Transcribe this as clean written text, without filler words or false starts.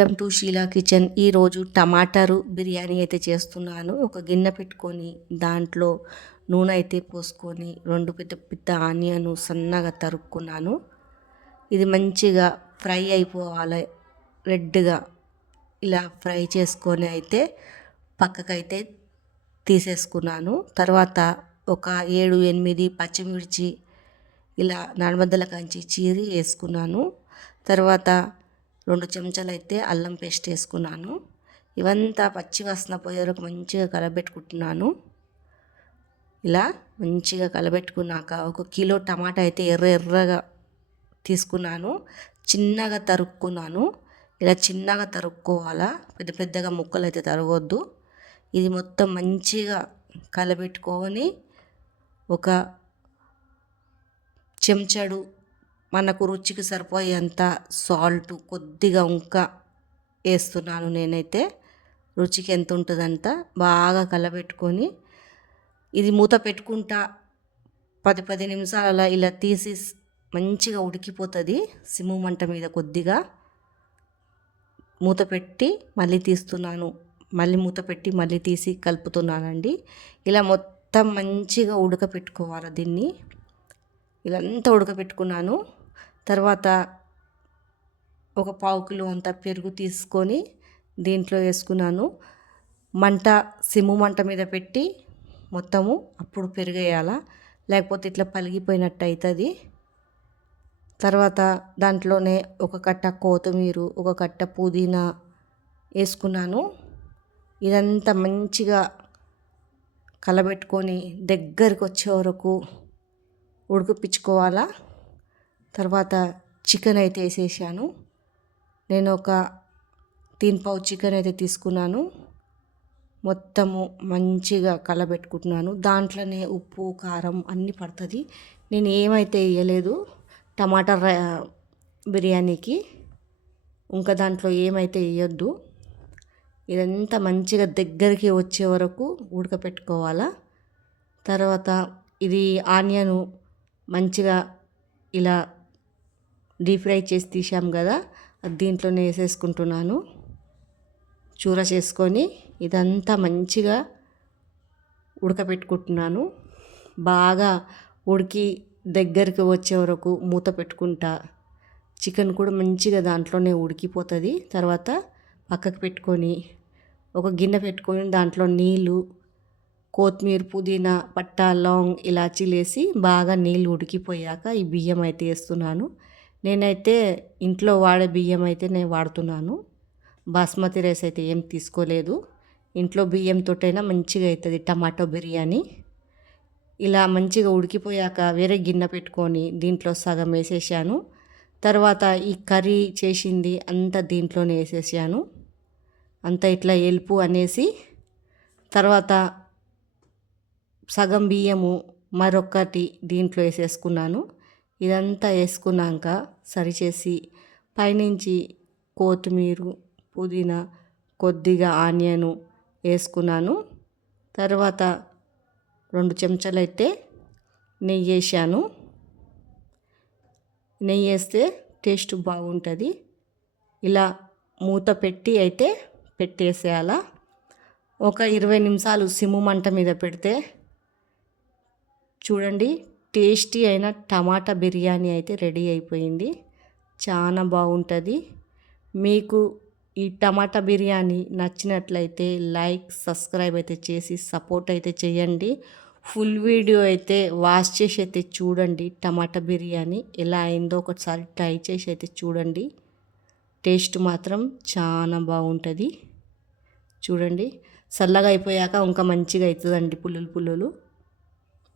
Welcome to Sheela kitchen. ఈరోజు టమాటారు బిర్యానీ అయితే చేస్తున్నాను. ఒక గిన్నె పెట్టుకొని దాంట్లో నూనె అయితే పోసుకొని 2 పెద్ద పెద్ద ఆనియన్ సన్నగా తరుక్కున్నాను. ఇది మంచిగా ఫ్రై అయిపోవాలి, రెడ్గా ఇలా ఫ్రై చేసుకొని అయితే పక్కకైతే తీసేసుకున్నాను. తర్వాత ఒక 7-8 పచ్చిమిర్చి ఇలా నడమద్దల కంచి చీరి వేసుకున్నాను. తర్వాత 2 చెంచాలు అయితే అల్లం పేస్ట్ వేసుకున్నాను. ఇవంతా పచ్చి వాసన పోయే వరకు మంచిగా కలబెట్టుకుంటున్నాను. ఇలా మంచిగా కలబెట్టుకున్నాక 1 కిలో టమాటా అయితే ఎర్రగా తీసుకున్నాను. చిన్నగా తరుక్కున్నాను. ఇలా చిన్నగా తరుక్కోవాలా, పెద్ద పెద్దగా ముక్కలు అయితే తరగొద్దు. ఇది మొత్తం మంచిగా కలబెట్టుకొని ఒక చెంచాడు మనకు రుచికి సరిపోయేంత సాల్ట్ కొద్దిగా ఇంకా వేస్తున్నాను. నేనైతే రుచికి ఎంత ఉంటుందంట బాగా కలబెట్టుకొని ఇది మూత పెట్టుకుంటా 10 నిమిషాలు ఇలా తీసి మంచిగా ఉడికిపోతుంది. సిమ్ము మంట మీద కొద్దిగా మూత పెట్టి మళ్ళీ తీస్తున్నాను. మళ్ళీ మూత పెట్టి మళ్ళీ తీసి కలుపుతున్నానండి. ఇలా మొత్తం మంచిగా ఉడకపెట్టుకోవాలి దీన్ని. ఇలా అంతా ఉడకపెట్టుకున్నాను. తర్వాత ఒక 1/4 కిలో అంత పెరుగు తీసుకొని దీంట్లో వేసుకున్నాను. మంట సిమ్ము మంట మీద పెట్టి మొత్తము అప్పుడు పెరుగు వేయాలా, లేకపోతే ఇట్లా పలిగిపోయినట్టు అవుతుంది. తర్వాత దాంట్లోనే ఒక కట్ట కొత్తిమీర, ఒక కట్ట పుదీనా వేసుకున్నాను. ఇదంతా మంచిగా కలబెట్టుకొని దగ్గరికి వచ్చే వరకు ఉడికిపించుకోవాలా. తర్వాత చికెన్ అయితే వేసేసాను. నేను ఒక 3 పావు చికెన్ అయితే తీసుకున్నాను. మొత్తము మంచిగా కలబెట్టుకుంటున్నాను. దాంట్లోనే ఉప్పు కారం అన్నీ పడుతుంది. నేను ఏమైతే వేయలేదు టమాటా బిర్యానీకి, ఇంకా దాంట్లో ఏమైతే వేయొద్దు. ఇదంతా మంచిగా దగ్గరికి వచ్చే వరకు ఉడకపెట్టుకోవాలా. తర్వాత ఇది ఆనియన్ మంచిగా ఇలా డీప్ ఫ్రై చేసి తీసాం కదా, అది దీంట్లోనే వేసేసుకుంటున్నాను. చూర చేసుకొని ఇదంతా మంచిగా ఉడకపెట్టుకుంటున్నాను. బాగా ఉడికి దగ్గరికి వచ్చే వరకు మూత పెట్టుకుంటా. చికెన్ కూడా మంచిగా దాంట్లోనే ఉడికిపోతుంది. తర్వాత పక్కకు పెట్టుకొని ఒక గిన్నె పెట్టుకొని దాంట్లో నీళ్ళు, కొత్తిమీర, పుదీనా, పట్టా, లవంగ్, ఇలాచీలు వేసి బాగా నీళ్ళు ఉడికిపోయాక ఈ బియ్యం అయితే వేస్తున్నాను. నేనైతే ఇంట్లో వాడే బియ్యం అయితే నేను వాడుతున్నాను. బాస్మతి రైస్ అయితే ఏం తీసుకోలేదు. ఇంట్లో బియ్యంతోటైనా మంచిగా అవుతుంది టమాటో బిర్యానీ. ఇలా మంచిగా ఉడికిపోయాక వేరే గిన్నె పెట్టుకొని దీంట్లో సగం వేసేసాను. తర్వాత ఈ కర్రీ చేసింది అంతా దీంట్లోనే వేసేసాను. అంతా ఇట్లా ఎలుపు అనేసి తర్వాత సగం బియ్యము మరొకటి దీంట్లో వేసేసుకున్నాను. ఇదంతా వేసుకున్నాక సరిచేసి పైనుంచి కొత్తిమీర, పుదీనా, కొద్దిగా ఆనియన్ వేసుకున్నాను. తర్వాత 2 చెంచాలు అయితే నెయ్యి వేసాను. నెయ్యి వేస్తే టేస్ట్ బాగుంటుంది. ఇలా మూత పెట్టి అయితే పెట్టేసేయాల. ఒక 20 నిమిషాలు సిమ్ము మంట మీద పెడితే చూడండి టేస్టీ అయిన టమాటా బిర్యానీ అయితే రెడీ అయిపోయింది. చాలా బాగుంటుంది. మీకు ఈ టమాటా బిర్యానీ నచ్చినట్లయితే లైక్, సబ్స్క్రైబ్ అయితే చేసి సపోర్ట్ అయితే చేయండి. ఫుల్ వీడియో అయితే వాచ్ చేసి అయితే చూడండి. టమాటా బిర్యానీ ఎలా అయిందో ఒకసారి ట్రై చేసి అయితే చూడండి. టేస్ట్ మాత్రం చాలా బాగుంటుంది. చూడండి చల్లగా అయిపోయాక ఇంకా మంచిగా అవుతుందండి పుల్లలు పుల్లలు.